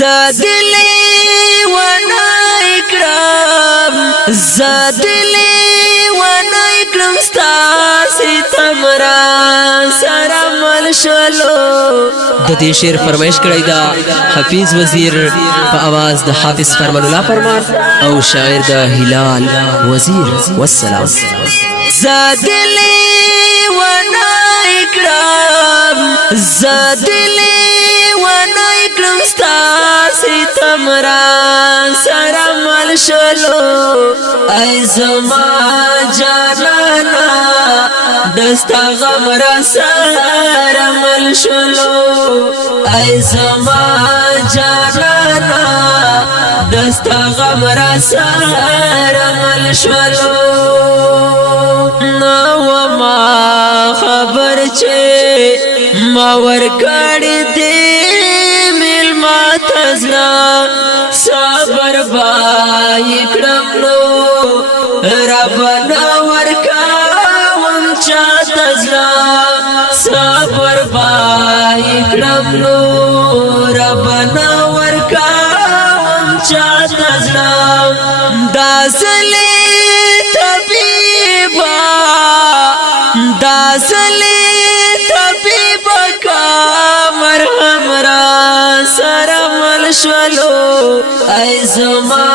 زدلی و نایکرم زدلی و نایکرم ستاسی تمران سرمل شلو د دې شعر فرمایش کړی دا حفیظ وزیر په आवाज د حافظ فرمان الله فرمان او شاعر د هلال وزیر والسلام زدلی و نایکرم زدلی و نایکرم ستاسی تمران سرمل شلو ای زما جانانا دستا غم را سرمل شلو ای زما جانانا دستا غم را سرمل شلو نو ما خبر چه ما ورکړی دی ملما تزلا صبر بای کړم نو رب نا ورکاوم چا تزلا صبر بای کړم نو رب نا ورکاوم چا تزلا داسلی طبیبا داسلی طبیبا کا مرهم را سرمل شلو ای زما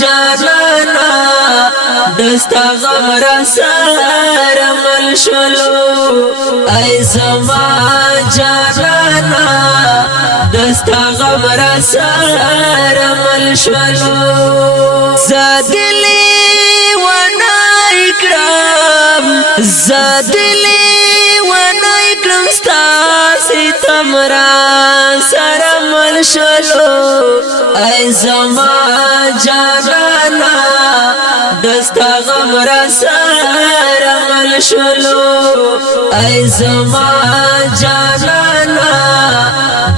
جانانا دستا غم را سرمل شلو ای زما جانانا دستا غم را سرمل شلو زدلی و نایکرم زدلی و نایکرم ستاسی تمران سرمل شلو ای زما جانانا دستا غم را سرمل شلو ای زما جانانا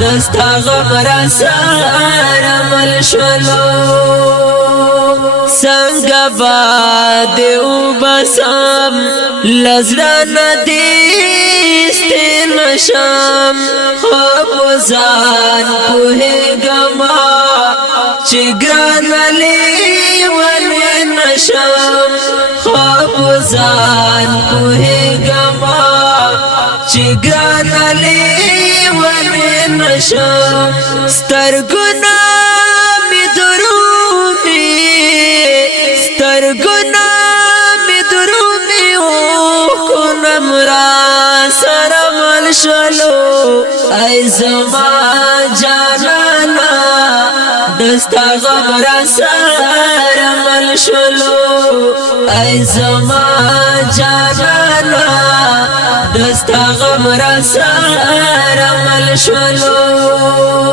دستا غم را سرمل شلو څنګه باد او بسام لزړه ندیست نشم خو ځان پوهېږما چې ګرانلی ولې نشم خو ځان پوهېږما چې ګرانلی ولې نشم سترګونه مې درومي سترګونه مې درومي اوښکونه را سرمل شلو ای زما جانانا دستا غم را سرمل شلو ای زما جانانا دستا غم را سرمل شلو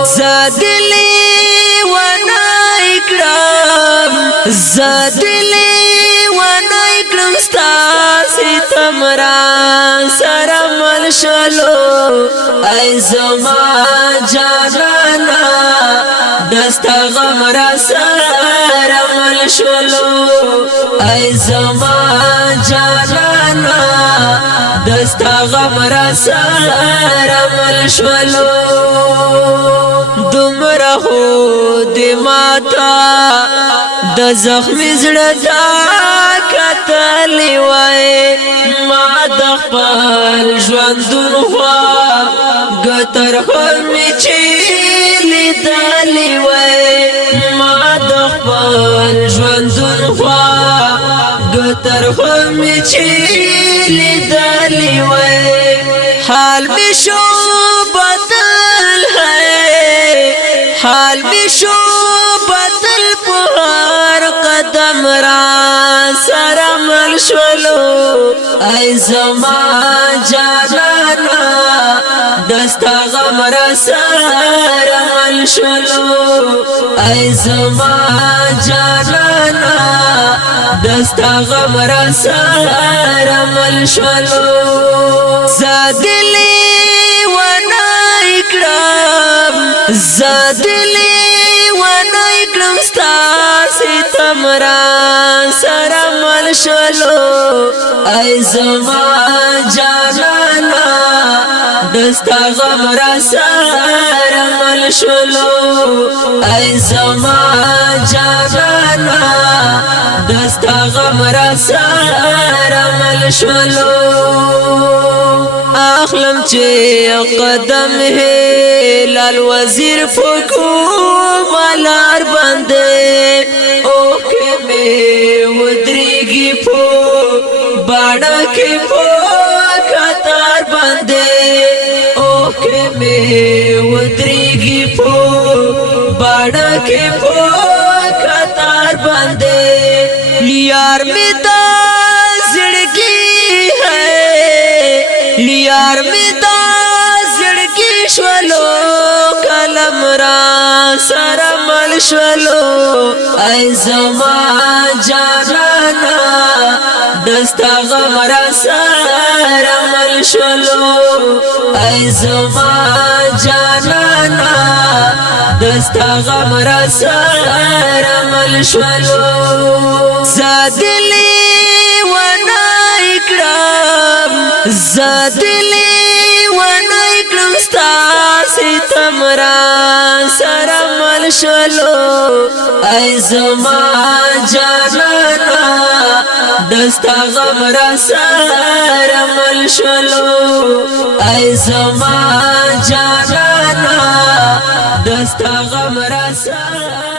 زدلی و نایکرم زدلی و نایکرم ستاسی تمران سرمل شلو ای زما جانانا دستا غم را سرمل شلو ای زما جانانا دستا غم را سرمل شلو دمرا هو دی ماتا د زخمی زړه دا کتلی وای ما د خپل ژوندون خوا ګتر خمی چې لیدلی وای ما د خپل ژوندون خوا ګتر خمی چې لیدلی وای حال می شو بدل ہے حال می شو بدل پهار قدم را سرمل شلو ای زما جانانا دستا غم را سرمل شلو ای زما جانانا دستا غم را سرمل شلو زدلی و نایکرم زدلی و نایکرم ستاسی تمران سرمل شلو ای زما جانانا دستا غم را سرمل شلو ای زما جانانا دستا غم را سارا مل شولو اخلم چه قدم ہے لال وزیر پھکو مالار بندے اوکے میں ودریگی پھو باڑا کی پھو قطار بندے اوکے میں ودریگی پھو باڑا کی پھو قطار بندے یار میں دا زڑگی ہے یار میں دا زڑگی شولو کلم را سارا مل شولو ای زما جانانا دستا غم را سارا مل شولو ای زما جانانا دستا غم را سارا مل شولو زادلی ونا اکرام زادلی ونا اکرام ستاسی تمرا سارا مل شولو ای زما جانانا دستا غم را سارا مل شولو ای زما جانانا دستا غم را سارا